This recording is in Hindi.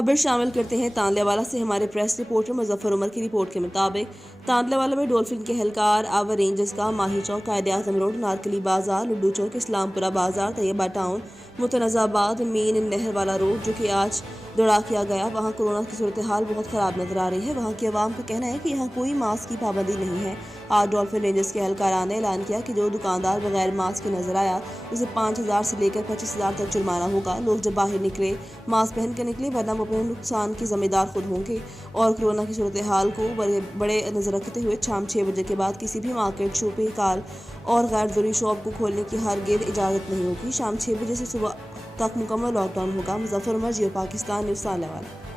खबर शामिल करते हैं तांदलेवाला से। हमारे प्रेस रिपोर्टर मुजफ्फर उमर की रिपोर्ट के मुताबिक तांदलेवाला में डॉल्फिन के एहलकार, आवर रेंजर्स का माही चौक, कायद-ए-आज़म रोड, नारकली बाजार, लुड्डू चौक, इस्लामपुरा बाजार, तैयबा टाउन, मुतनज़ाबाद, मेन नहर वाला रोड जो कि आज दौड़ा किया गया, वहाँ कोरोना की सूरत हाल बहुत ख़राब नजर आ रही है। वहाँ की आवाम का कहना है कि यहाँ कोई मास्क की पाबंदी नहीं है। आज डॉल्फिन रेंजर्स के एहलकारान ने ऐलान किया कि जो दुकानदार बगैर मास्क के नजर आया उसे 5,000 से लेकर 25,000 तक जुर्माना होगा। लोग जब बाहर निकले मास्क पहन कर निकले, वरना वो अपने नुकसान के जिम्मेदार खुद होंगे। और कोरोना की सूरत हाल को बड़े नजर रखते हुए शाम 6 बजे के बाद किसी भी मार्केट, शॉपिंग कार और गैर ज़रूरी शॉप को खोलने की हरगिज़ इजाज़त नहीं होगी। शाम 6 बजे से सुबह तक मुकम्मल लॉकडाउन होगा। मुजफ्फर उमर, जियो पाकिस्तान न्यूज़, तांदलेवाला।